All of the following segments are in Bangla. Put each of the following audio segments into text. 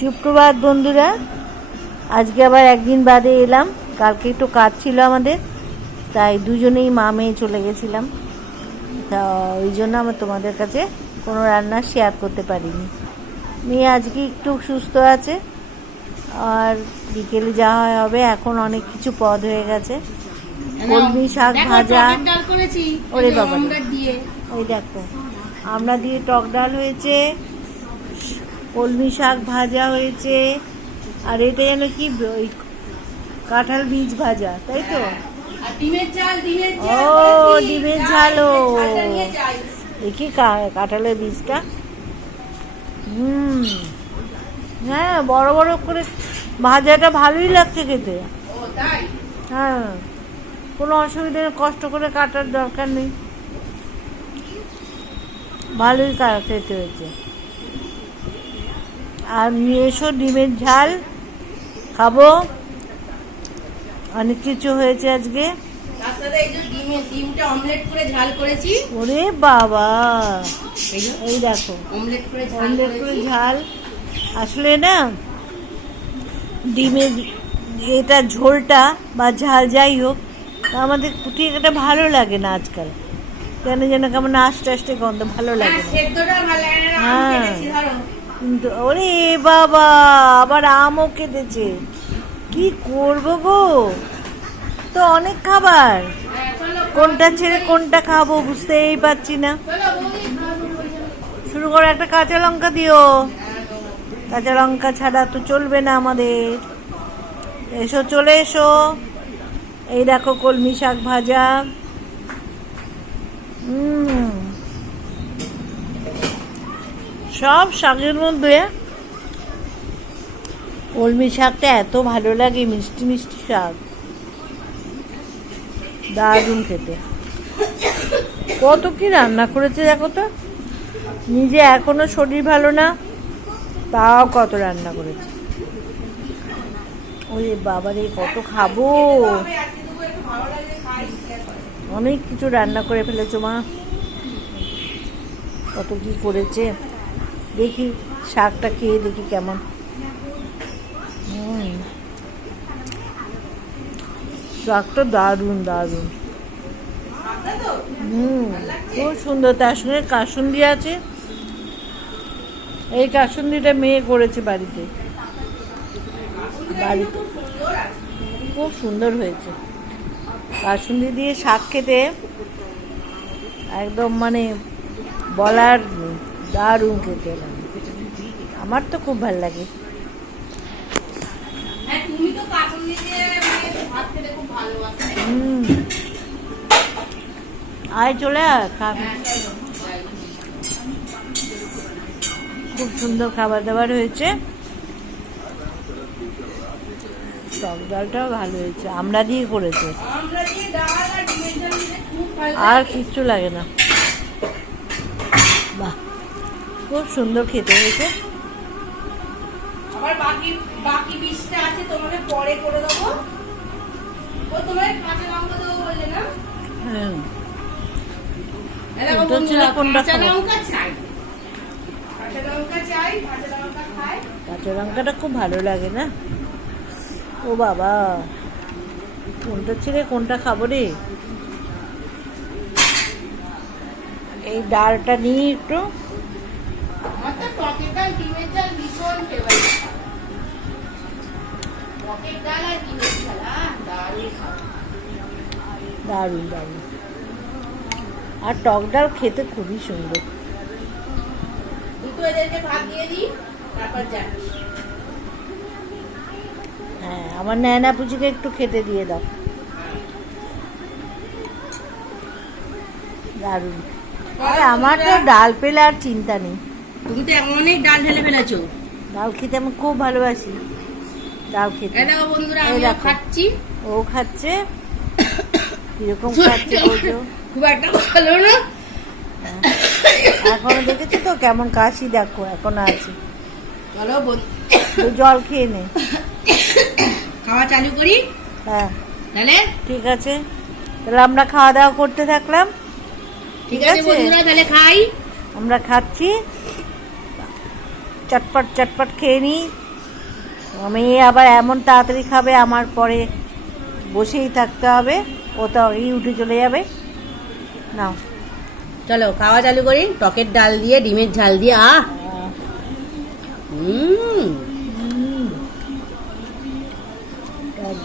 সুপ্রভাত বন্ধুরা। আজকে আবার একদিন বাদে এলাম। কালকে একটু কাজ ছিল আমাদের তাই দুজনেই মা মেয়ে চলে গেছিলাম। তা ওই জন্য আমার তোমাদের কাছে কোনো রান্না শেয়ার করতে পারিনি। মেয়ে আজকে একটু সুস্থ আছে আর বিকেলে যাওয়া হবে এখন অনেক কিছু পদ হয়ে গেছে। কলমি শাক ভাজা। ওরে বাবা ওই দেখো আমরা দিয়ে টক ডাল হয়েছে কলমি শাক ভাজা হয়েছে। আর এটা যেন কি কাঁঠাল বীজ ভাজা তাই তো? ও। ডিমের ঝালও। দেখি কা- কাঁঠালের বীজটা। হুম। হ্যাঁ বড় বড় করে ভাজাটা ভালোই লাগছে খেতে। হ্যাঁ। কোনো অসুবিধা কষ্ট করে কাটার দরকার নেই। ভালোই খেতে হয়েছে। আর নিয়ে এসো ডিমের ঝাল। খাব। অনেক কিছু হয়েছে আজকে। ওরে বাবা! এই দেখো অমলেট করে ঝাল আসলে না ডিমের এটা ঝোলটা বা ঝাল যাই হোক তা আমাদের ঠিক এটা ভালো লাগে না আজকাল। কেন যেন কেমন আস্তে আস্তে গন্ধ ভালো লাগে হ্যাঁ। ওরে বাবা, আবার আমও কেটেছে। কি করব গো? তো অনেক খাবার। কোনটা ছেড়ে কোনটা খাব বুঝতেই পারছি না। শুরু করে, একটা কাঁচা লঙ্কা দিও। কাঁচা লঙ্কা ছাড়া তো চলবে না আমাদের। এসো, চলে এসো। এই দেখো কলমি শাক ভাজা। সব শাকের মধ্যে কলমি শাকটা এত ভালো লাগে, মিষ্টি মিষ্টি শাক। দারুণ খেতে। কত কি রান্না করেছে দেখো তো? নিজে এখনও শরীর ভালো না, তাও কত রান্না করেছে। ওরে বাবারে কত খাব। অনেক কিছু রান্না করে ফেলেছো মা। কত কি করেছে। দেখি শাকটা খেয়ে দেখি কেমন। শাকটা দারুণ দারুণ। হুম খুব সুন্দর। তার সঙ্গে কাসুন্দি আছে। এই কাসুন্দিটা মেয়ে করেছে বাড়িতে। বাড়িতে খুব সুন্দর হয়েছে। কাসুন্দি দিয়ে শাক খেতে একদম মানে বলার দারুণ খেতে আমার তো খুব ভালো লাগে। হ্যাঁ মানে আয় চলে হ্যাঁ। খুব সুন্দর খাবার দাবার হয়েছে। টক ডালটাও ভালো হয়েছে। আমরা দিয়ে করেছে। আর। কিচ্ছু লাগে না। বাহ। খুব সুন্দর খেতে হয়েছে। আবার বাকি বাকি বিষটা আছে তোমাকে পরে করে দেবো। ও তোমার কাঁচা লঙ্কা দেবো বললে না? হ্যাঁ। কাঁচা লঙ্কা চাই। কাঁচা লঙ্কা চাই কাঁচা লঙ্কা খাই। কাঁচা লঙ্কাটা খুব ভালো লাগে না? ও বাবা কোনটা ছেড়ে কোনটা খাব রে? এই ডালটা নিয়ে একটু আমার তো টকের ডাল ডিমের ডাল ভীষণ ফেভারিট টকের ডাল আর ডিমের ডাল দারুণ দারুণ দারুণ। আর টক ডাল খেতে খুবই সুন্দর। দুটো এদেরকে ভাত দিয়ে দিই তারপর হ্যাঁ আমার নয়না পুচিকে একটু খেতে দিয়ে দাও। দারুণ। আর আমার তো ডাল পেলে আর চিন্তা নেই। তুমি তো অনেক ডাল ঢেলে ফেলেছো। ডাল খেতে আমি খুব ভালোবাসি। ডাল খেতে। দেখো বন্ধুরা আমি খাচ্ছি। ও খাচ্ছে। কীরকম খাচ্ছে বোঝো খুব একটা ভালো না। এখনও দেখেছি তো কেমন কাশি? দেখো এখন আছে। চলো বন্ধু। জল খেয়ে নে। খাওয়া চালু করি। হ্যাঁ। তাহলে? ঠিক আছে। তাহলে আমরা খাওয়া দাওয়া করতে থাকলাম। ঠিক আছে? বন্ধুরা তাহলে খাই। আমরা খাচ্ছি। চটপট চটপট খেয়ে নিই মেয়ে আবার এমন তাড়াতাড়ি খাবে আমার পরে বসেই থাকতে হবে। ও তো আগেই উঠে চলে যাবে। নাও। চলো খাওয়া চালু করি। টকের ডাল দিয়ে ডিমের ঝাল দিয়ে আহ! হুম।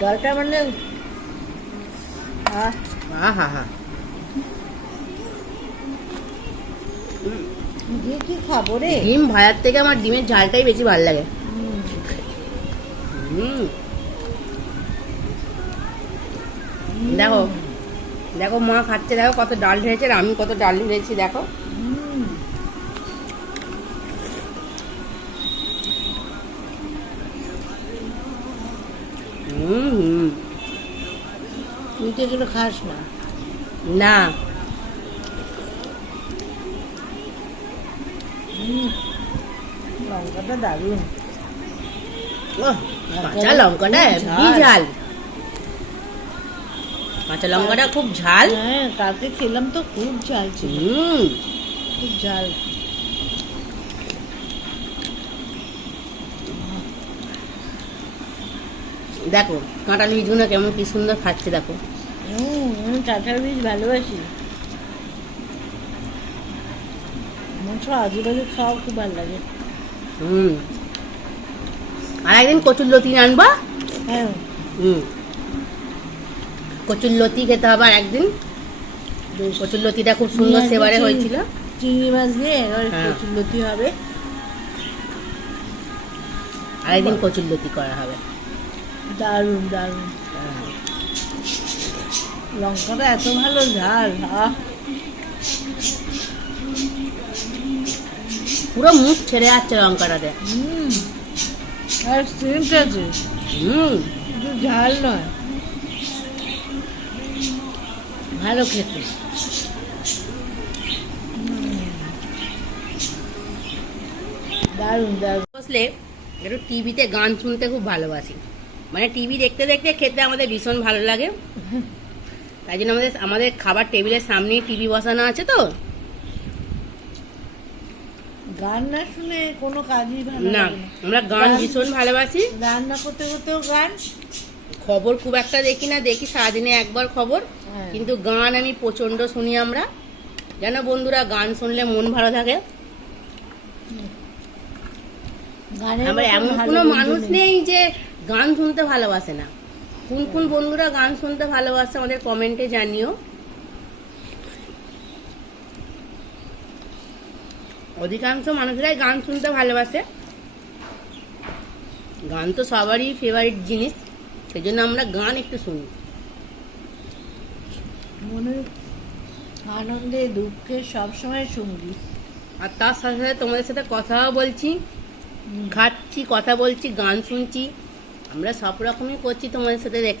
ডালটা মানে আহ, আহা হা দিয়ে কি খাব রে? ডিম ভাজার থেকে আমার ডিমের ঝালটাই বেশি ভালো লাগে। দেখো দেখো মা খাচ্ছে দেখো কত ডাল ঢেলেছে আর আমি কত ডাল ঢেলেছি দেখো। হুম। হুম হুম। তুই তো এগুলো খাস না। না। লঙ্কাটা দারুণ কাঁচা লঙ্কাটা হেবি ঝাল। কাঁচা লঙ্কাটা খুব ঝাল। হ্যাঁ কালকে খেলাম তো খুব ঝাল ছিল। খুব ঝাল। দেখো কাঁটা লিজুনা কেমন কি সুন্দর খাচ্ছে দেখো। আমি কাঁঠাল বীজ ভালোবাসি। আমার সব আজু বাজু খাওয়া খুব ভালো লাগে। হুম। আর একদিন কচুর লতি আনবা? হ্যাঁ। হুম। কচুর লতি খেতে হবে আর একদিন। কচুর লতিটা খুব সুন্দর সেবারে হয়েছিল। চিংড়ি মাছ দিয়ে হ্যাঁ। কচুরলতি হবে। আর একদিন কচুর লতি করা হবে। দারুণ দারুণ। লঙ্কাটা এত ভালো ঝাল আহ। পুরো মুখ ছেড়ে যাচ্ছে লঙ্কাটাতে। হুম। আর আছে? হুম। ঝাল নয়। ভালো খেতে। দারুণ দারুণ। বসলে একটু টিভিতে গান শুনতে খুব ভালোবাসি। মানে টিভি দেখতে দেখতে খেতে আমাদের ভীষণ ভালো লাগে। তাই জন্য আমাদের আমাদের খাবার টেবিলের সামনেই টিভি বসানো আছে তো? গান না শুনে কোনো কাজই ভালো না আমরা গান ভীষণ ভালোবাসি। রান্না করতে করতেও গান। খবর খুব একটা দেখি না দেখি সারাদিনে একবার খবর। হ্যাঁ। কিন্তু গান আমি প্রচণ্ড শুনি আমরা। জানো বন্ধুরা গান শুনলে মন ভালো থাকে। এমন কোনো মানুষ নেই। যে গান শুনতে ভালোবাসে না। কোন কোন বন্ধুরা গান শুনতে ভালোবাসে আমাদের কমেন্টে জানিও। অধিকাংশ মানুষরাই গান শুনতে ভালোবাসে। গান তো সবারই ফেভারিট জিনিস সেজন্য আমরা গান একটু শুনি। মনে আনন্দে দুঃখে সবসময় সঙ্গী আর তার সাথে সাথে তোমাদের সাথে কথাও বলছি খাচ্ছি কথা বলছি গান শুনছি আমরা সব রকমই করছি তোমাদের সাথে দেখ।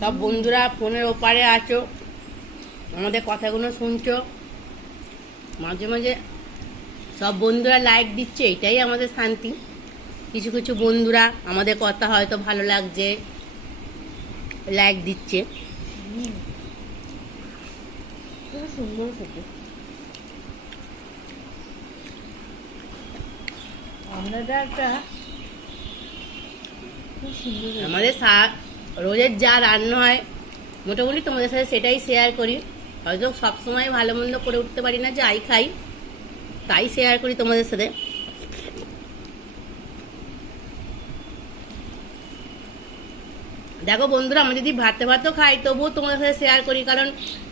সব বন্ধুরা ফোনের ওপারে আছো। আমাদের কথাগুলো শুনছো। মাঝে মাঝে সব বন্ধুরা লাইক দিচ্ছে এটাই আমাদের শান্তি। কিছু কিছু বন্ধুরা আমাদের কথা হয়তো ভালো লাগছে লাইক দিচ্ছে। সুন্দর। আমাদের রোজের যা রান্না হয় মোটামুটি তোমাদের সাথে সেটাই শেয়ার করি। হয়তো সবসময় ভালো মন্দ করে উঠতে পারি না, যাই খাই, তাই শেয়ার করি তোমাদের সাথে। দেখো বন্ধুরা আমরা যদি ভাতে ভাতও খাই, তবুও তোমাদের সাথে শেয়ার করি, কারণ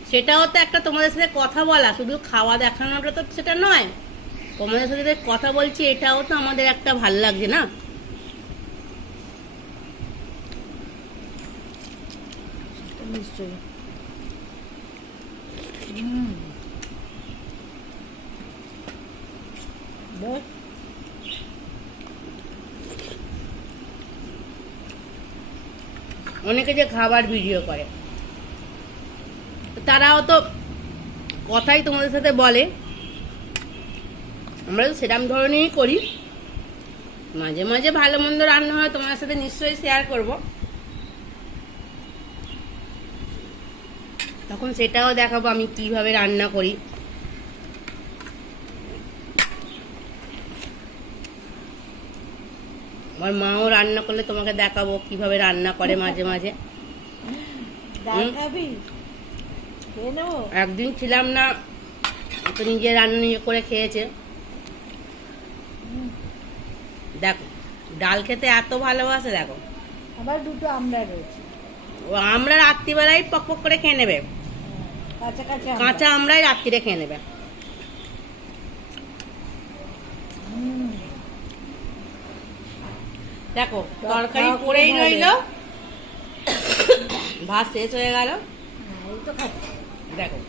সেটাও তো একটা তোমাদের সাথে কথা বলা, শুধু খাওয়া দেখানোটা তো সেটা নয়। তোমাদের সাথে কথা বলছি, এটাও তো আমাদের একটা ভালো লাগছে না? নিশ্চয়ই। অনেকে যে খাবার ভিডিও করে। তারাও তো কথাই তোমাদের সাথে বলে। আমরা তো সেরকম ধরনেরই করি। মাঝে মাঝে ভালো মন্দ রান্না হয় তোমাদের সাথে নিশ্চয়ই শেয়ার করব। তখন সেটাও দেখাবো আমি কীভাবে রান্না করি। আমার মাও রান্না করলে তোমাকে দেখাবো কীভাবে রান্না করে মাঝে মাঝে। একদিন ছিলাম না তো নিজে রান্না নিজে করে খেয়েছে। দেখো ডাল খেতে এত ভালোবাসে দেখো। আবার দুটো আমরা রয়েছে। ও আমরা রাত্রিবেলায় পক পক করে খেয়ে নেবে। কাঁচা কাঁচা আমরা। কাঁচা আমরাই রাত্রিরে খেয়ে নেবে। দেখো তরকারি ভালো। রইল। ভাত শেষ হয়ে গেল। হ্যাঁ, দেখো।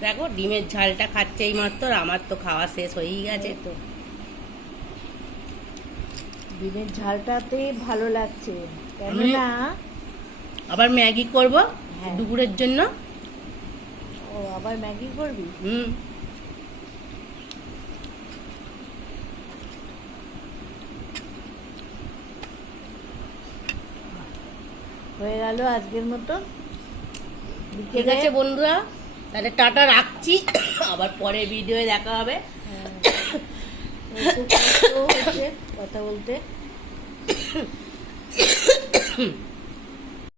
দেখো ডিমের ঝালটা খাচ্ছে এই মাত্র আমার তো খাওয়া শেষ হয়েই গেছে। তো। ডিমের ঝালটাতে ভালো লাগছে। কেননা আবার ম্যাগি করব হ্যাঁ। দুপুরের জন্য। ও আবার ম্যাগি করবি? হুম। হয়ে গেল আজকের মতো। ঠিক আছে বন্ধুরা তাহলে টাটা রাখছি। আবার পরে ভিডিও দেখা হবে। হ্যাঁ, একটু কথা বলতে।